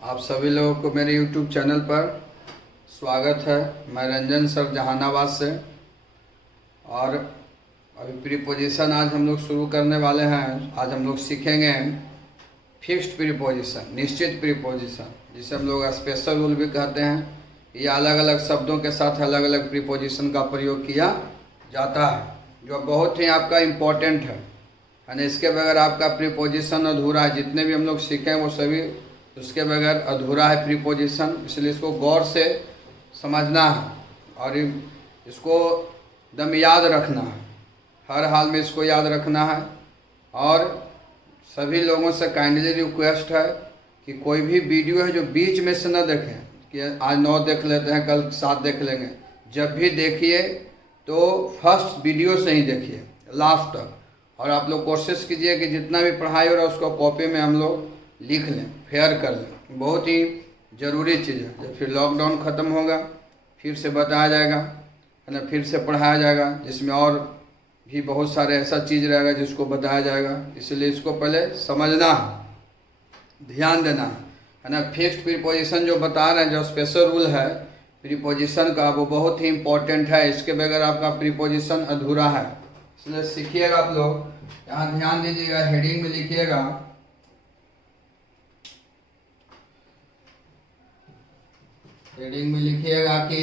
आप सभी लोगों को मेरे YouTube चैनल पर स्वागत है। मैं रंजन सर जहानाबाद से। और अभी प्रीपोजिशन आज हम लोग शुरू करने वाले हैं। आज हम लोग सीखेंगे फिक्स्ड प्रीपोजिशन, निश्चित प्रीपोजिशन, जिसे हम लोग स्पेशल रूल भी कहते हैं। ये अलग अलग शब्दों के साथ अलग अलग प्रीपोजिशन का प्रयोग किया जाता है, जो बहुत ही आपका इम्पोर्टेंट है ना। इसके बगैर आपका प्रीपोजिशन अधूरा है। जितने भी हम लोग सीखे वो सभी उसके बगैर अधूरा है प्रीपोजिशन। इसलिए इसको गौर से समझना है और इसको दम याद रखना है। हर हाल में इसको याद रखना है। और सभी लोगों से काइंडली रिक्वेस्ट है कि कोई भी वीडियो है जो बीच में से न देखें, कि आज 9 देख लेते हैं, कल 7 देख लेंगे। जब भी देखिए तो फर्स्ट वीडियो से ही देखिए लास्ट तक। और आप लोग कोशिश कीजिए कि जितना भी पढ़ाई हो रहा है उसको कॉपी में हम लोग लिख लें, फेयर कर लें। बहुत ही ज़रूरी चीज़ है। जब फिर लॉकडाउन ख़त्म होगा फिर से बताया जाएगा, है ना, फिर से पढ़ाया जाएगा, जिसमें और भी बहुत सारे ऐसा चीज़ रहेगा जिसको बताया जाएगा। इसलिए इसको पहले समझना है, ध्यान देना है ना। फिक्स्ड प्रीपोजिशन जो बता रहे हैं, जो स्पेशल रूल है प्रीपोजिशन का, वो बहुत ही इम्पोर्टेंट है। इसके बगैर आपका प्रीपोजिशन अधूरा है। इसलिए सीखिएगा आप लोग। यहाँ ध्यान दीजिएगा, हेडिंग में लिखिएगा कि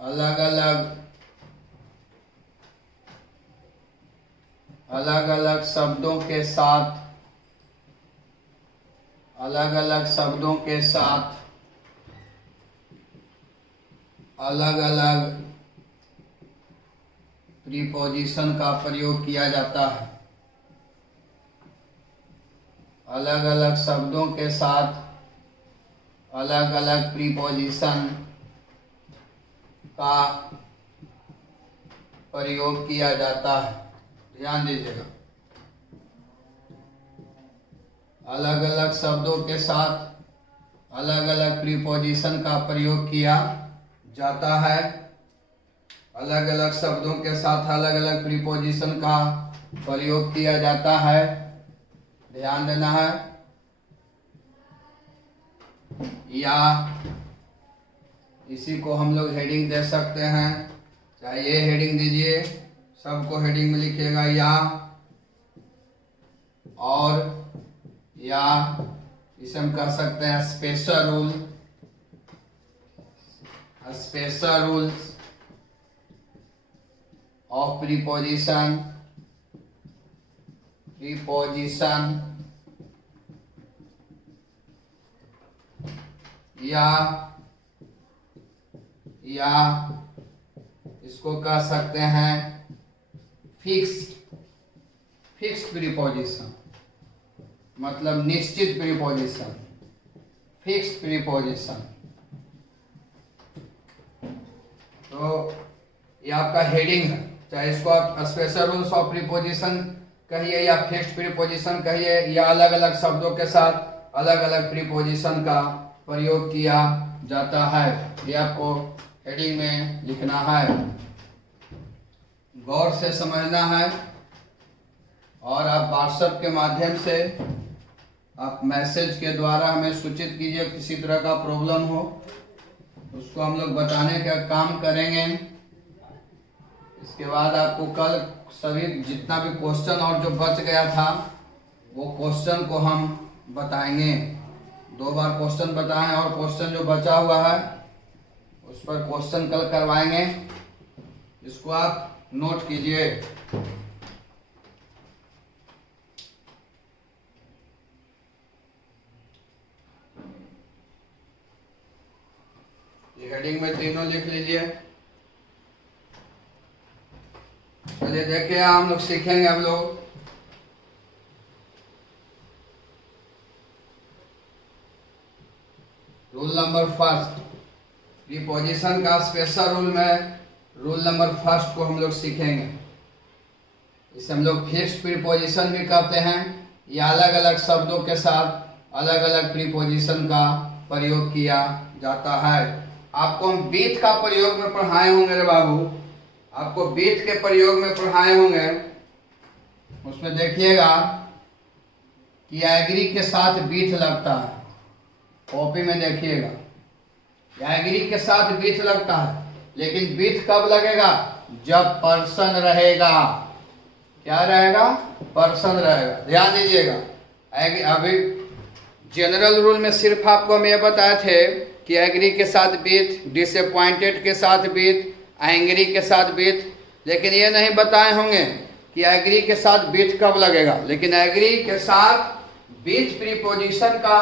अलग अलग शब्दों के साथ अलग अलग प्रीपोजिशन का प्रयोग किया जाता है। अलग अलग शब्दों के साथ अलग अलग प्रीपोजिशन का प्रयोग किया जाता है। ध्यान दीजिएगा, अलग अलग शब्दों के साथ अलग अलग प्रीपोजिशन का प्रयोग किया जाता है। अलग अलग शब्दों के साथ अलग अलग प्रीपोजिशन का प्रयोग किया जाता है। ध्यान देना है। या इसी को हम लोग हेडिंग दे सकते हैं। चाहे ये हेडिंग दीजिए, सबको हेडिंग में लिखिएगा या, और या इसे हम कह सकते हैं special rule, special rules of preposition, या इसको कह सकते हैं फिक्स्ड प्रीपोजिशन, मतलब निश्चित प्रीपोजिशन, फिक्स्ड प्रीपोजिशन। तो ये आपका हेडिंग है। चाहे इसको आप स्पेशल रूल्स ऑफ प्रीपोजिशन कहिए या फिक्स्ड प्रीपोजिशन कहिए, या अलग अलग शब्दों के साथ अलग अलग प्रीपोजिशन का प्रयोग किया जाता है। ये आपको हेडिंग में लिखना है, गौर से समझना है। और आप व्हाट्सएप के माध्यम से आप मैसेज के द्वारा हमें सूचित कीजिए। किसी तरह का प्रॉब्लम हो उसको हम लोग बताने का काम करेंगे। इसके बाद आपको कल सभी जितना भी क्वेश्चन और जो बच गया था वो क्वेश्चन को हम बताएंगे। 2 बार क्वेश्चन बताएं और क्वेश्चन जो बचा हुआ है उस पर क्वेश्चन कल करवाएंगे। इसको आप नोट कीजिए। ये हेडिंग में तीनों लिख लीजिए। चलिए देखिए, हम लोग सीखेंगे। हम लोग रूल नंबर फर्स्ट, प्रीपोजिशन का स्पेशल रूल में रूल नंबर फर्स्ट को हम लोग सीखेंगे। इसे हम लोग फिक्स्ड प्रीपोजिशन भी कहते हैं। या अलग अलग शब्दों के साथ अलग अलग प्रीपोजिशन का प्रयोग किया जाता है। आपको हम बीथ का प्रयोग में पढ़ाए होंगे रे बाबू, आपको बीथ के प्रयोग में पढ़ाए होंगे। उसमें देखिएगा कि एग्री के साथ बीथ लगता है, कॉपी में देखिएगा, एग्री के साथ बीथ लगता है, लेकिन बीथ कब लगेगा? जब पर्सन रहेगा। क्या रहेगा? पर्सन रहेगा। ध्यान दीजिएगा, अभी जनरल रूल में सिर्फ आपको हम ये बताए थे कि एग्री के साथ बीथ, डिसअपॉइंटेड के साथ बीथ, एंग्री के साथ बीथ, लेकिन ये नहीं बताए होंगे कि एग्री के साथ बीथ कब लगेगा। लेकिन एग्री के साथ बीथ प्रीपोजिशन का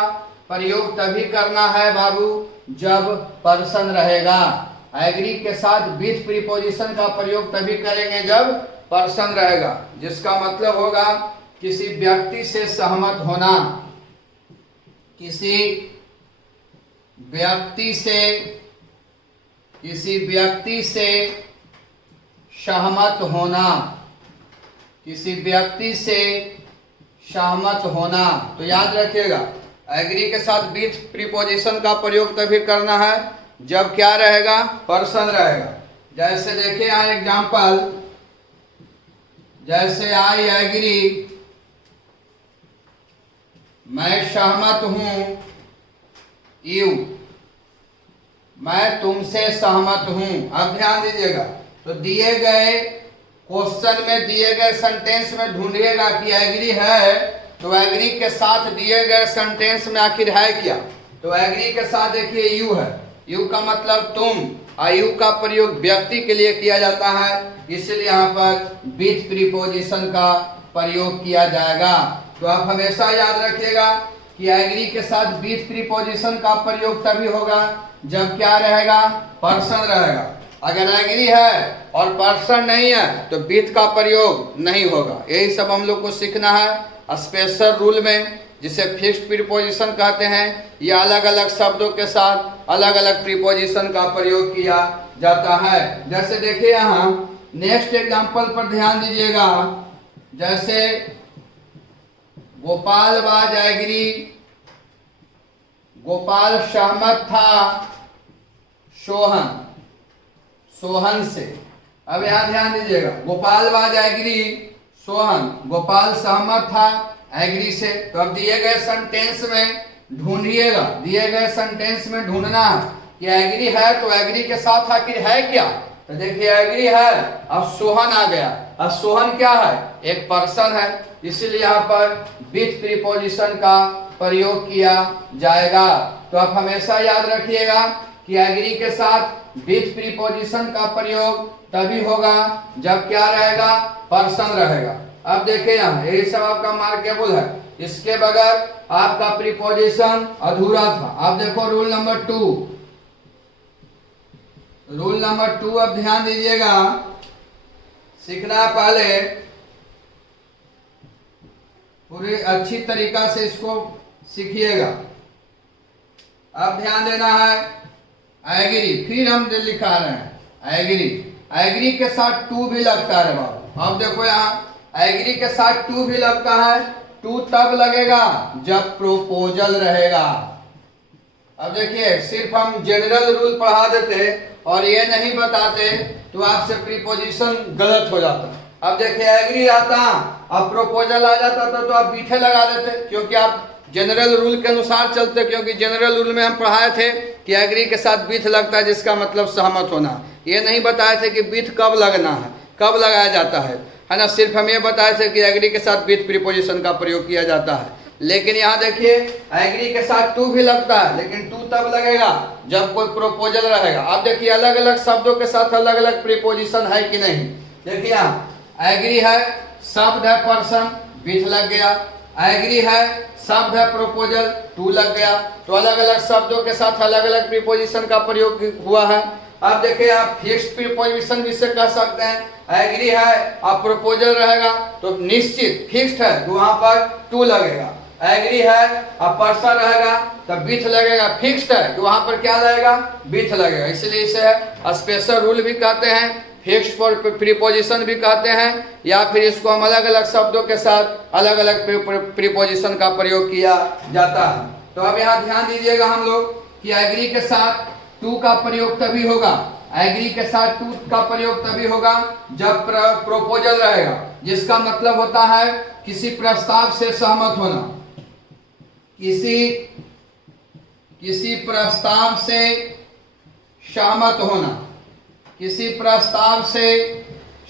प्रयोग तभी करना है बाबू जब पर्सन रहेगा। एग्री के साथ बीथ प्रीपोजिशन का प्रयोग तभी करेंगे जब पर्सन रहेगा, जिसका मतलब होगा किसी व्यक्ति से सहमत होना, किसी व्यक्ति से सहमत होना, किसी व्यक्ति से सहमत होना। तो याद रखिएगा, एग्री के साथ बीथ प्रीपोजिशन का प्रयोग तभी करना है जब क्या रहेगा? पर्सन रहेगा। जैसे देखिए यहाँ एग्जाम्पल, जैसे आई एग्री, मैं सहमत हूं, यू, मैं तुमसे सहमत हूं। अब ध्यान दीजिएगा, तो दिए गए क्वेश्चन में, दिए गए सेंटेंस में ढूंढिएगा कि एग्री है, तो एग्री के साथ दिए गए सेंटेंस में आखिर है क्या? तो एग्री के साथ देखिए यू है, यू का मतलब तुम, और यू का प्रयोग व्यक्ति के लिए किया जाता है, इसलिए यहाँ पर बीथ प्रीपोजिशन का प्रयोग किया जाएगा। तो आप हमेशा याद रखिएगा कि एग्री के साथ बीथ प्रीपोजिशन का प्रयोग तभी होगा जब क्या रहेगा? पर्सन रहेगा। अगर एग्री है और पर्सन नहीं है तो बीथ का प्रयोग नहीं होगा। यही सब हम लोग को सीखना है स्पेशल रूल में, जिसे फिक्स्ड प्रीपोजिशन कहते हैं। ये अलग अलग शब्दों के साथ अलग अलग प्रीपोजिशन का प्रयोग किया जाता है। जैसे देखिए यहाँ नेक्स्ट एग्जांपल पर ध्यान दीजिएगा, जैसे गोपाल वाज एग्री, गोपाल सहमत था सोहन से। अब यहाँ ध्यान दीजिएगा, गोपाल वाज एग्री सोहन, गोपाल सहमत था एग्री से। तो अब दिए गए सेंटेंस में ढूंढिएगा, दिए गए सेंटेंस में ढूंढना कि एग्री है, तो एग्री के साथ आखिर है क्या? तो देखिए एग्री है, अब सोहन आ गया। अब सोहन क्या है? एक पर्सन है, इसीलिए यहाँ पर बीथ प्रीपोजिशन का प्रयोग किया जाएगा। तो आप हमेशा याद रखिएगा कि एग्री के साथ बीथ प्रीपोजिशन का प्रयोग तभी होगा जब क्या रहेगा? पर्सन रहेगा। अब देखिए यहाँ यही सब आपका मार्केबल है, इसके बगैर आपका प्रीपोजिशन अधूरा था। अब देखो रूल नंबर 2, रूल नंबर 2 अब ध्यान दीजिएगा, सीखना पहले पूरी अच्छी तरीका से इसको सीखिएगा। अब ध्यान देना है एग्री, फिर हम लिखा रहे हैं एग्री, एग्री के साथ टू भी लगता है बाबू। अब देखो यहाँ एग्री के साथ टू भी लगता है, टू तब लगेगा जब प्रोपोजल रहेगा। अब देखिए सिर्फ हम जनरल रूल पढ़ा देते और ये नहीं बताते तो आपसे प्रीपोजिशन गलत हो जाता। अब देखिए एग्री आता, अब प्रोपोजल आ जाता था तो आप बीठे लगा देते, क्योंकि आप जनरल रूल के अनुसार चलते, क्योंकि जनरल रूल में हम पढ़ाए थे कि एग्री के साथ बीथ लगता है जिसका मतलब सहमत होना। ये नहीं बताए थे कि बीथ कब लगना है, कब लगाया जाता है ना। सिर्फ हम ये बताए थे कि एग्री के साथ बीथ प्रीपोजिशन का प्रयोग किया जाता है। लेकिन यहाँ देखिए एग्री के साथ टू भी लगता है, लेकिन टू तब लगेगा जब कोई प्रोपोजल रहेगा। अब देखिए अलग अलग शब्दों के साथ अलग अलग प्रीपोजिशन है कि नहीं। देखिए यहाँ एग्री है, शब्द है पर्सन, बीथ लग गया। एग्री है, शब्द है प्रोपोजल, टू लग गया। तो अलग अलग शब्दों के साथ अलग अलग प्रीपोजिशन का प्रयोग हुआ है। अब देखिए आप फिक्स्ड प्रीपोजिशन भी से कह सकते हैं। एग्री है, अब प्रोपोजल रहेगा तो निश्चित फिक्स्ड है तो वहां पर टू लगेगा। एग्री है, अब पर्सन रहेगा तब बीथ लगेगा, फिक्स्ड है तो वहां पर क्या लगेगा? बीथ लगेगा। इसलिए इसे स्पेशल रूल भी कहते हैं, फिक्स्ड प्रीपोजिशन भी कहते हैं, या फिर इसको हम अलग अलग शब्दों के साथ अलग अलग प्रीपोजिशन का प्रयोग किया जाता है। तो अब यहाँ ध्यान दीजिएगा हम लोग कि एग्री के साथ टू का प्रयोग तभी होगा, एग्री के साथ टू का प्रयोग तभी होगा जब प्रोपोजल रहेगा, जिसका मतलब होता है किसी प्रस्ताव से सहमत होना। किसी प्रस्ताव से सहमत होना, किसी प्रस्ताव से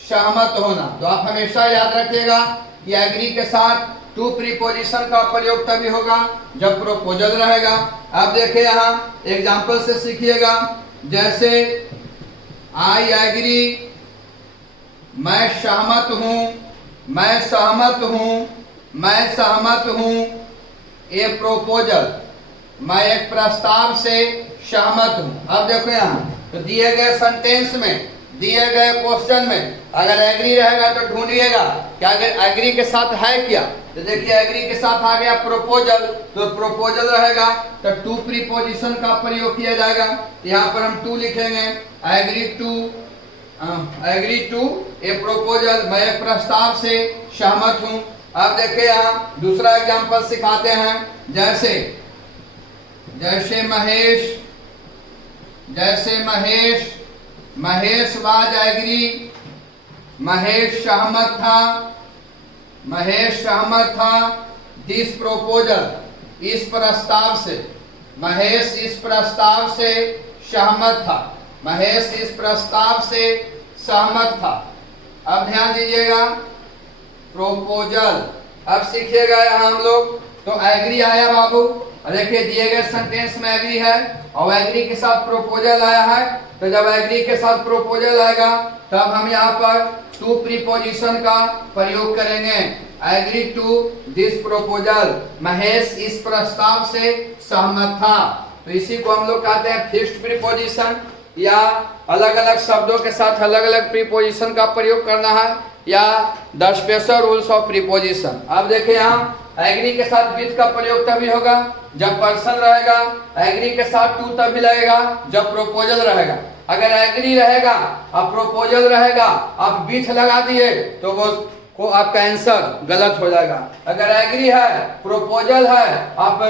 सहमत होना। तो आप हमेशा याद रखिएगा कि एग्री के साथ टू प्रीपोजिशन का प्रयोग तभी होगा जब प्रोपोजल रहेगा। अब देखिए यहाँ एग्जाम्पल से सीखिएगा, जैसे आई एग्री, मैं सहमत हूँ, मैं सहमत हूँ, मैं सहमत हूँ। ए प्रोपोजल, मैं एक प्रस्ताव से सहमत हूँ। अब देखो यहाँ तो दिए गए सेंटेंस में, दिए गए क्वेश्चन में अगर एग्री रहेगा तो ढूंढिएगा कि अगर एग्री के साथ है क्या। तो देखिए एग्री के साथ आ गया प्रोपोजल, तो प्रोपोजल रहेगा तो टू प्रीपोजिशन का प्रयोग किया जाएगा। यहाँ पर हम टू लिखेंगे, एग्री टू ए प्रोपोजल, मैं एक प्रस्ताव से सहमत हूँ। अब देखिए यहाँ दूसरा एग्जांपल सिखाते हैं, जैसे महेश वाज एग्री, महेश सहमत था दिस प्रोपोजल, इस प्रस्ताव से। महेश इस प्रस्ताव से सहमत था, महेश इस प्रस्ताव से सहमत था। अब ध्यान दीजिएगा प्रोपोजल, अब सीखिएगा यहाँ हम लोग। तो एग्री आया बाबू, देखिए दिए गए सेंटेंस में एग्री है और एग्री के साथ प्रोपोजल आया है। तो जब एग्री के साथ प्रोपोजल आएगा तब हम यहाँ पर टू प्रीपोजिशन का प्रयोग करेंगे। Agree to this proposal, Mahesh इस प्रस्ताव से सहमत था। तो इसी को हम लोग कहते हैं फिक्स्ड प्रीपोजिशन, या अलग अलग शब्दों के साथ अलग अलग प्रीपोजिशन का प्रयोग करना है, या the special rules of preposition. अब देखिए यहाँ एग्री के साथ विथ का प्रयोग तभी होगा जब पर्सन रहेगा, एग्री के साथ टू तभी लगेगा जब प्रोपोजल रहेगा। अगर एग्री रहेगा अब प्रोपोजल रहेगा, आप विथ लगा दिए तो वो आपका आंसर गलत हो जाएगा। अगर एग्री है प्रोपोजल है, आप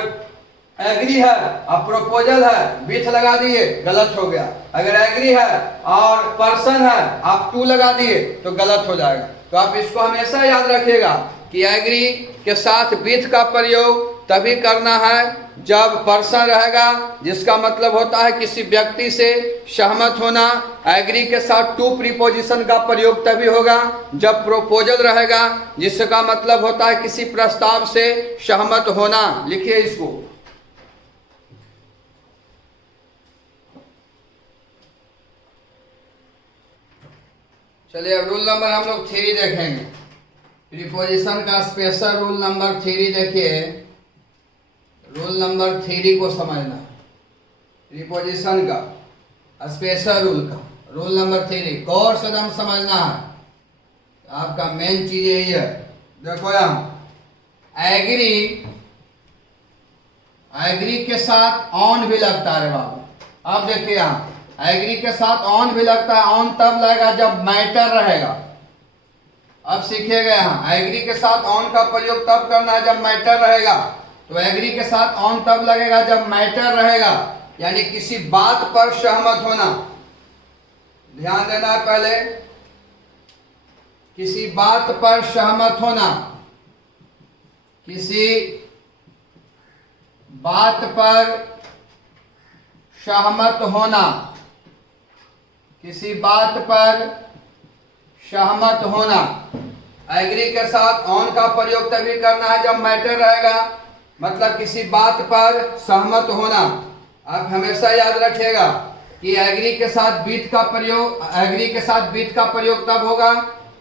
एग्री है अब प्रोपोजल है, विथ लगा दिए गलत हो गया। अगर एग्री है और पर्सन है, आप टू लगा दिए तो गलत हो जाएगा। तो आप इसको हमेशा याद रखिएगा कि एग्री के साथ विथ का प्रयोग तभी करना है जब पर्सन रहेगा, जिसका मतलब होता है किसी व्यक्ति से सहमत होना। एग्री के साथ टू प्रीपोजिशन का प्रयोग तभी होगा जब प्रोपोजल रहेगा, जिसका मतलब होता है किसी प्रस्ताव से सहमत होना। लिखिए इसको। चलिए अब रूल नंबर हम लोग 3 देखेंगे। प्रीपोजिशन का स्पेशल रूल नंबर 3 देखिए। रूल नंबर 3 को समझना, प्रीपोजिशन का स्पेशल रूल का रूल नंबर 3 गौर से एकदम समझना है, आपका मेन चीज यही है। देखो यहाँ एग्री के साथ ऑन भी लगता है बाबू। अब देखिए यहाँ एग्री के साथ ऑन भी लगता है, ऑन तब लगेगा जब मैटर रहेगा। अब सीखिएगा यहाँ एग्री के साथ ऑन का प्रयोग तब करना है जब मैटर रहेगा। तो एग्री के साथ ऑन तब लगेगा जब मैटर रहेगा, यानी किसी बात पर सहमत होना। ध्यान देना है पहले, किसी बात पर सहमत होना, किसी बात पर सहमत होना, किसी बात पर सहमत होना। एग्री के साथ ऑन का प्रयोग तभी करना है जब मैटर रहेगा, मतलब किसी बात पर सहमत होना। आप हमेशा याद रखिएगा कि एग्री के साथ विथ का प्रयोग तब होगा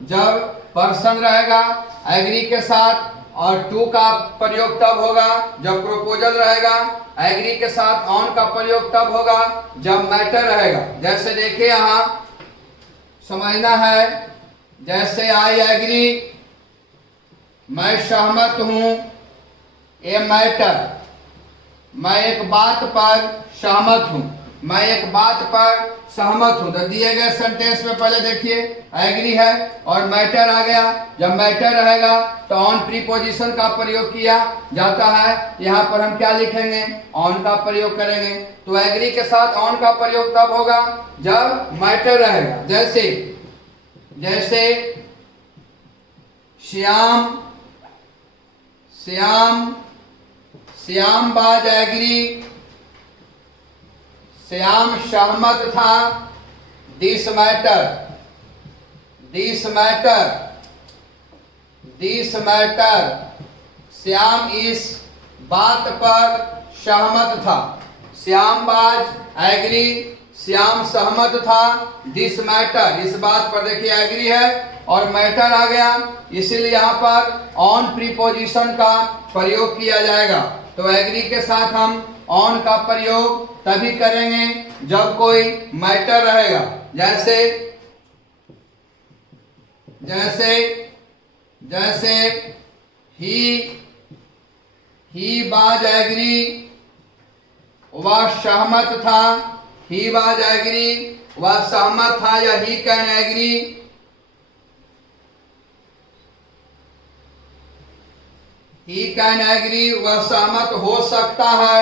जब पर्सन रहेगा, एग्री के साथ, और टू का प्रयोग तब होगा जब प्रोपोजल रहेगा, एग्री के साथ ऑन का प्रयोग तब होगा जब मैटर रहेगा। जैसे देखिए यहाँ समझना है, जैसे आई एग्री, मैं सहमत हूं, ए मैटर, मैं एक बात पर सहमत हूं, मैं एक बात पर सहमत हूं। तो दिए गए सेंटेंस में पहले देखिए एग्री है और मैटर आ गया। जब मैटर रहेगा तो ऑन प्रीपोजिशन का प्रयोग किया जाता है। यहाँ पर हम क्या लिखेंगे, ऑन का प्रयोग करेंगे। तो एग्री के साथ ऑन का प्रयोग तब होगा जब मैटर रहेगा। जैसे श्याम श्याम बाज एग्री, श्याम सहमत था। This matter, this matter, this matter, Shyam इस बात पर सहमत था। श्याम बाज एग्री, श्याम सहमत था। दिस मैटर, इस बात पर देखिए एग्री है और मैटर आ गया, इसीलिए यहाँ पर ऑन प्रीपोजिशन का प्रयोग किया जाएगा। तो एग्री के साथ हम ऑन का प्रयोग तभी करेंगे जब कोई मैटर रहेगा। जैसे जैसे जैसे ही बाज एग्री, वह सहमत था। ही बाज एग्री, वह सहमत था, या he can agree. He can agree, वह सहमत हो सकता है,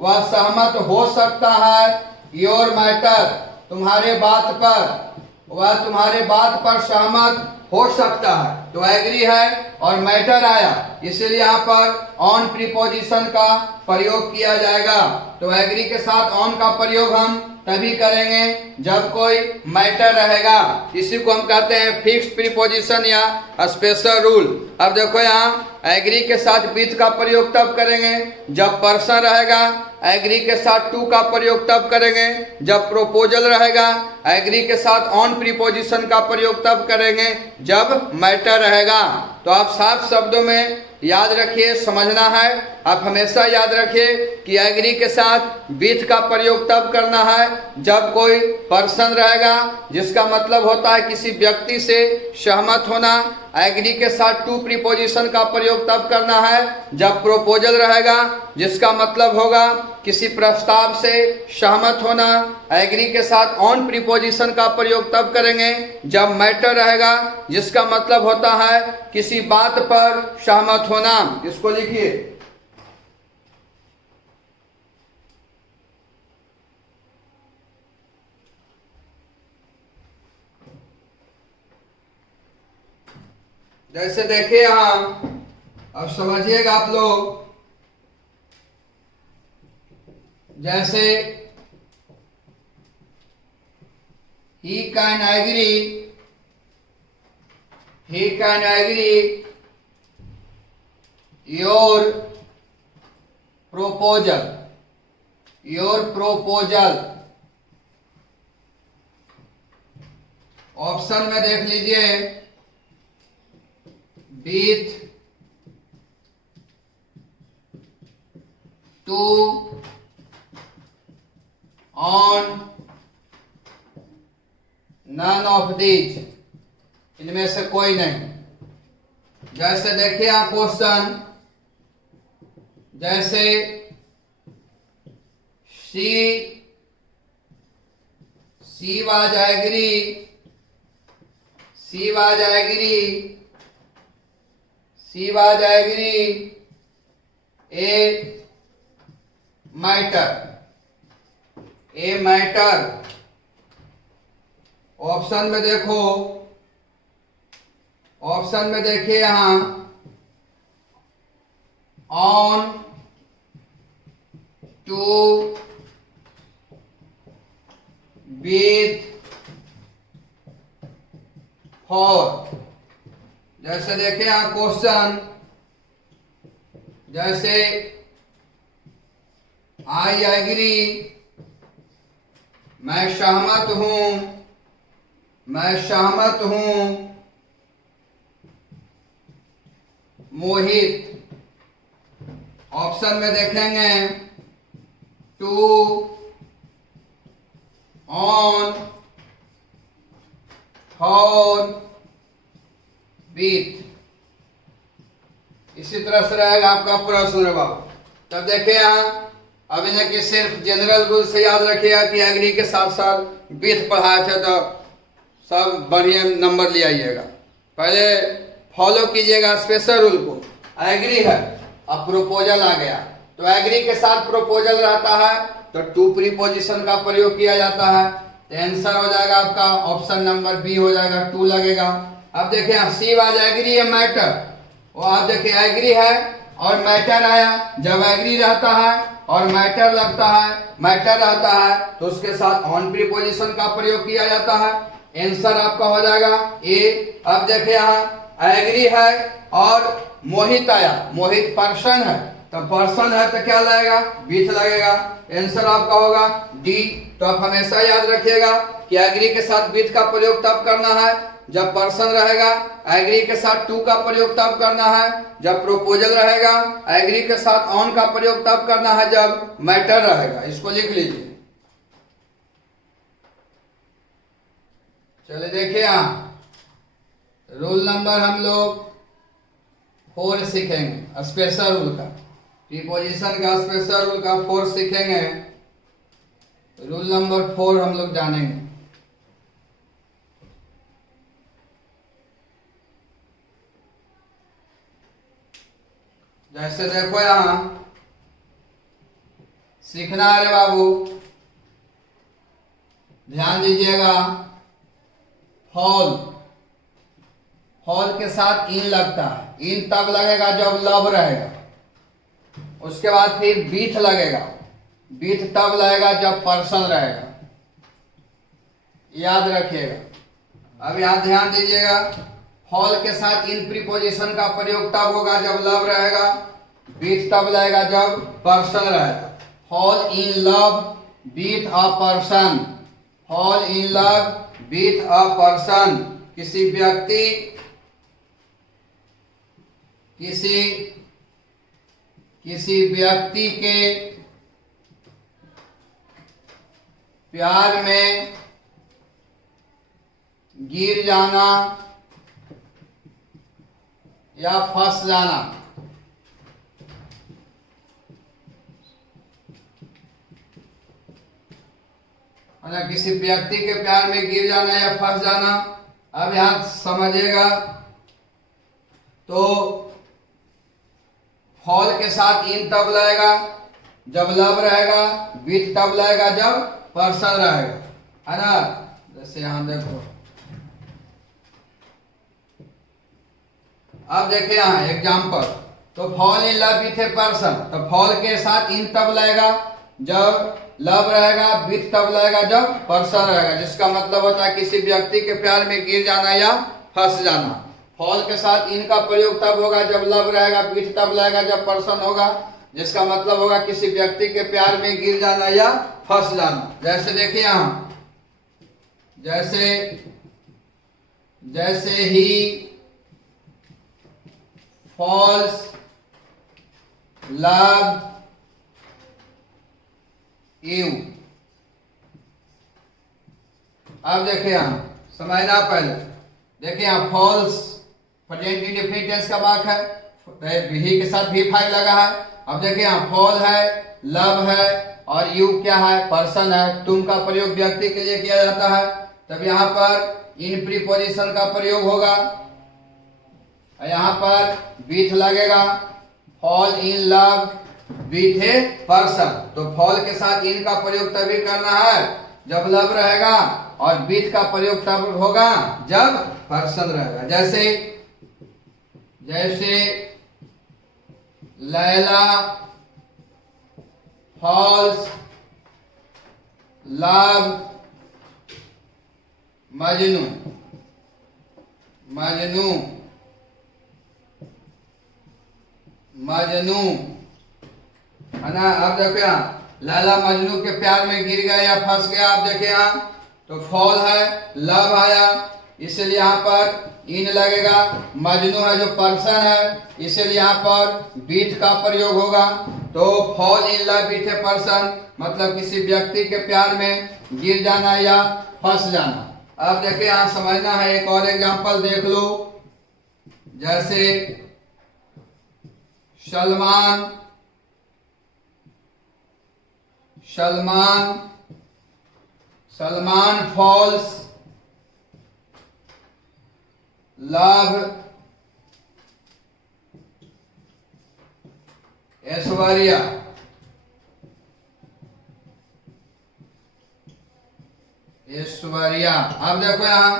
वह सहमत हो सकता है। योर मैटर, तुम्हारे बात पर, वह तुम्हारे बात पर सहमत हो सकता है। तो एग्री है और मैटर आया, इसलिए यहाँ पर ऑन प्रीपोजिशन का प्रयोग किया जाएगा। तो एग्री के साथ ऑन का प्रयोग हम तभी करेंगे जब कोई मैटर रहेगा। इसी को हम कहते हैं फिक्स्ड प्रीपोजिशन या स्पेशल रूल। अब देखो यहाँ एग्री के साथ विथ का प्रयोग तब करेंगे जब पर्सन रहेगा। एग्री के साथ टू का प्रयोग तब करेंगे जब प्रोपोजल रहेगा। एग्री के साथ ऑन प्रीपोजिशन का प्रयोग तब करेंगे जब मैटर रहेगा। तो आप साफ शब्दों में याद रखिए, समझना है। आप हमेशा याद रखिए कि एग्री के साथ विथ का प्रयोग तब करना है जब कोई पर्सन रहेगा, जिसका मतलब होता है किसी व्यक्ति से सहमत होना। एग्री के साथ टू प्रीपोजिशन का प्रयोग तब करना है जब प्रोपोजल रहेगा, जिसका मतलब होगा किसी प्रस्ताव से सहमत होना। एग्री के साथ ऑन प्रीपोजिशन का प्रयोग तब करेंगे जब मैटर रहेगा, जिसका मतलब होता है किसी बात पर सहमत होना। इसको लिखिए, जैसे देखिए यहाँ, अब समझिएगा आप लोग। जैसे he can agree, he can agree your proposal, your proposal। Option में देख लीजिए, with to, on, none of these, इनमें से कोई नहीं। जैसे देखिए आप क्वेश्चन, जैसे she was agree, she was agree, she was agree a matter, a matter. Option में देखो, ऑप्शन में देखिए यहां ऑन, टू, विथ, फॉर। जैसे देखिए यहां क्वेश्चन, जैसे आई एग्री, मैं सहमत हूं, मैं सहमत हूं। मोहित। ऑप्शन में देखेंगे टू, ऑन, फॉर, विथ। इसी तरह से रहेगा आपका प्रश्न जवाब। तब देखिए यहाँ, अब इन्हें कि सिर्फ जनरल रूल से याद रखिएगा कि एग्री के साथ साथ विथ पढ़ाए थे तो सब बढ़िया नंबर ले आइएगा। पहले फॉलो कीजिएगा स्पेशल रूल को। एग्री है, अब प्रोपोजल आ गया, तो एग्री के साथ प्रोपोजल रहता है तो टू प्रीपोजिशन का प्रयोग किया जाता है। तो आंसर हो जाएगा आपका ऑप्शन नंबर बी हो जाएगा, टू लगेगा। अब देखिए she was agree a matter, वो आप देखिए एग्री है और मैटर आया, जब एग्री रहता है और मैटर लगता है, मैटर रहता है तो उसके साथ ऑन प्रीपोजिशन का प्रयोग किया जाता है। आंसर आपका हो जाएगा ए। अब देखिए यहाँ एग्री है और मोहित आया, मोहित पर्सन है, तो पर्सन है तो क्या लगेगा, विथ लगेगा। आंसर आपका होगा डी। तो आप हमेशा याद रखिएगा कि एग्री के साथ विथ का प्रयोग तब करना है जब पर्सन रहेगा, एग्री के साथ टू का प्रयोग तब करना है जब प्रोपोजल रहेगा, एग्री के साथ ऑन का प्रयोग तब करना है जब मैटर रहेगा। इसको लिख लीजिए। चलिए देखिए यहाँ रूल नंबर हम लोग 4 सीखेंगे, स्पेशल रूल का, प्रीपोजिशन का स्पेशल रूल का 4 सीखेंगे। रूल नंबर 4 हम लोग जानेंगे। जैसे देखो यहाँ सीखना है रे बाबू, ध्यान दीजिएगा। फॉल, फॉल के साथ इन लगता है, इन तब लगेगा जब लव रहेगा। उसके बाद फिर बीथ लगेगा, बीथ तब लगेगा जब पर्सन रहेगा, याद रखिएगा। अब यहाँ ध्यान दीजिएगा, फॉल के साथ इन प्रीपोजिशन का प्रयोग तब होगा जब लव रहेगा, बीथ तब लगेगा जब पर्सन रहेगा। Fall in love with a person, fall in love with a person, किसी व्यक्ति, किसी व्यक्ति के प्यार में गिर जाना या फंस जाना। है ना, किसी व्यक्ति के प्यार में गिर जाना या फंस जाना। अब यहां समझिएगा, तो फॉल के साथ इन तब लगेगा जब लव रहेगा, विथ तब लगेगा जब पर्सन रहेगा, है ना। जैसे यहां देखो, अब देखिए यहाँ एग्जाम्पल, तो fall in love with a person, तो फॉल के साथ इन तब लगेगा जब लव रहेगा, विथ तब लगेगा जब पर्सन रहेगा, जिसका मतलब होता है किसी व्यक्ति के प्यार में गिर जाना या फंस जाना। फॉल के साथ इन का प्रयोग तब होगा जब लव रहेगा, विथ तब लगेगा जब पर्सन होगा, जिसका मतलब होगा किसी व्यक्ति के प्यार में गिर जाना या फंस जाना। जैसे देखिए यहाँ, जैसे ही फॉल्स लव यू। अब देखिए यहाँ समझना, पहले देखिए यहाँ फॉल्स प्रेजेंट इंडेफिनिट टेंस का वाक्य है, ही के साथ भी फाइव लगा है। अब देखिए यहाँ फॉल है, लव है और यू क्या है, पर्सन है। तुम का प्रयोग व्यक्ति के लिए किया जाता है, तब यहाँ पर इन प्रीपोजिशन का प्रयोग होगा, यहाँ पर विथ लगेगा। Fall in love with a person, तो फॉल के साथ इन का प्रयोग तभी करना है जब लव रहेगा, और विथ का प्रयोग तब होगा जब पर्सन रहेगा। जैसे लैला फॉल्स लव मजनू, है ना। अब देखो यहाँ लैला मजनू के प्यार में गिर गया या फंस गया। आप देखिए यहाँ, तो फॉल है, लव आया, इसलिए यहाँ पर इन लगेगा। मजनू है जो पर्सन है, इसलिए यहाँ पर विथ का प्रयोग होगा। तो fall in love with a person मतलब किसी व्यक्ति के प्यार में गिर जाना या फंस जाना। अब देखिए यहाँ समझना है, एक और एग्जांपल देख लो। जैसे सलमान फॉल्स लव ऐश्वर्या। अब देखो यहाँ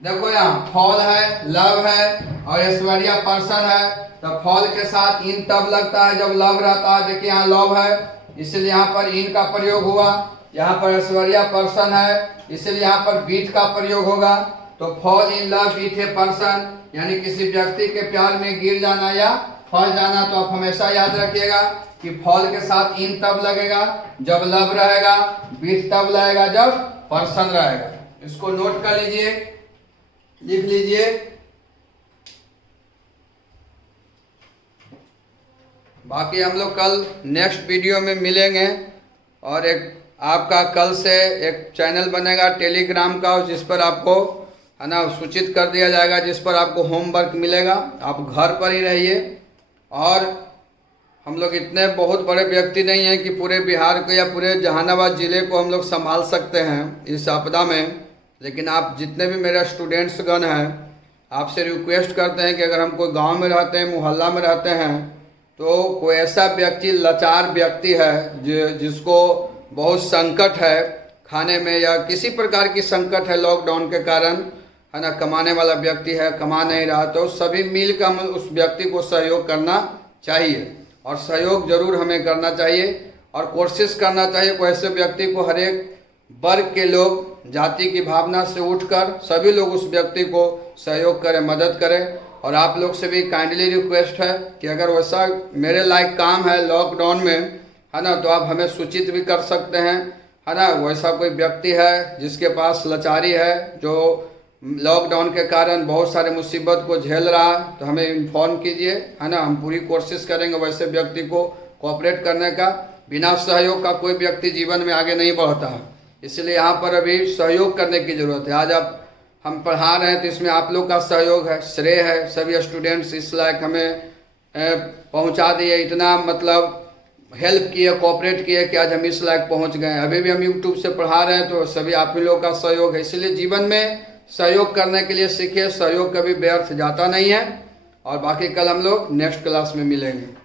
देखो यहाँ फॉल है, लव है और ऐश्वर्या पर्सन है। तो फॉल के साथ इन तब लगता है जब लव रहता है। देखिए यहाँ लव है इसलिए यहाँ पर इन का प्रयोग हुआ। यहाँ पर ऐश्वर्या पर्सन है इसलिए यहाँ पर बीट का प्रयोग होगा। तो fall in love with a person, यानी किसी व्यक्ति के प्यार में गिर जाना या फंस जाना। तो आप हमेशा याद रखिएगा कि फॉल के साथ इन तब लगेगा जब लव रहेगा, बीट तब लगेगा जब पर्सन रहेगा। इसको नोट कर लीजिए, लिख लीजिए। बाकी हम लोग कल नेक्स्ट वीडियो में मिलेंगे। और एक आपका कल से एक चैनल बनेगा टेलीग्राम का, जिस पर आपको है ना सूचित कर दिया जाएगा, जिस पर आपको होमवर्क मिलेगा। आप घर पर ही रहिए। और हम लोग इतने बहुत बड़े व्यक्ति नहीं हैं कि पूरे बिहार को या पूरे जहानाबाद ज़िले को हम लोग संभाल सकते हैं इस आपदा में। लेकिन आप जितने भी मेरे स्टूडेंट्स गण हैं, आपसे रिक्वेस्ट करते हैं कि अगर हम कोई गांव में रहते हैं, मोहल्ला में रहते हैं, तो कोई ऐसा व्यक्ति, लाचार व्यक्ति है जिसको बहुत संकट है खाने में या किसी प्रकार की संकट है लॉकडाउन के कारण, है ना, कमाने वाला व्यक्ति है, कमा नहीं रहा, तो सभी मिलकर हम उस व्यक्ति को सहयोग करना चाहिए। और सहयोग जरूर हमें करना चाहिए और कोशिश करना चाहिए कोई ऐसे व्यक्ति को, हर एक वर्ग के लोग जाति की भावना से उठकर सभी लोग उस व्यक्ति को सहयोग करें, मदद करें। और आप लोग से भी काइंडली रिक्वेस्ट है कि अगर वैसा मेरे लायक काम है लॉकडाउन में, है ना, तो आप हमें सूचित भी कर सकते हैं, है ना। वैसा कोई व्यक्ति है जिसके पास लाचारी है, जो लॉकडाउन के कारण बहुत सारे मुसीबत को झेल रहा है, तो हमें इन्फॉर्म कीजिए, है ना। हम पूरी कोशिश करेंगे वैसे व्यक्ति को कोऑपरेट करने का। बिना सहयोग का कोई व्यक्ति जीवन में आगे नहीं बढ़ता है, इसलिए यहाँ पर अभी सहयोग करने की ज़रूरत है। आज आप हम पढ़ा रहे हैं तो इसमें आप लोग का सहयोग है, श्रेय है। सभी स्टूडेंट्स इस लायक हमें पहुँचा दिए, इतना मतलब हेल्प किए, कोऑपरेट किए कि आज हम इस लायक पहुँच गए। अभी भी हम यूट्यूब से पढ़ा रहे हैं तो सभी आप ही लोगों का सहयोग है। इसलिए जीवन में सहयोग करने के लिए सीखिए, सहयोग कभी व्यर्थ जाता नहीं है। और बाकी कल हम लोग नेक्स्ट क्लास में मिलेंगे।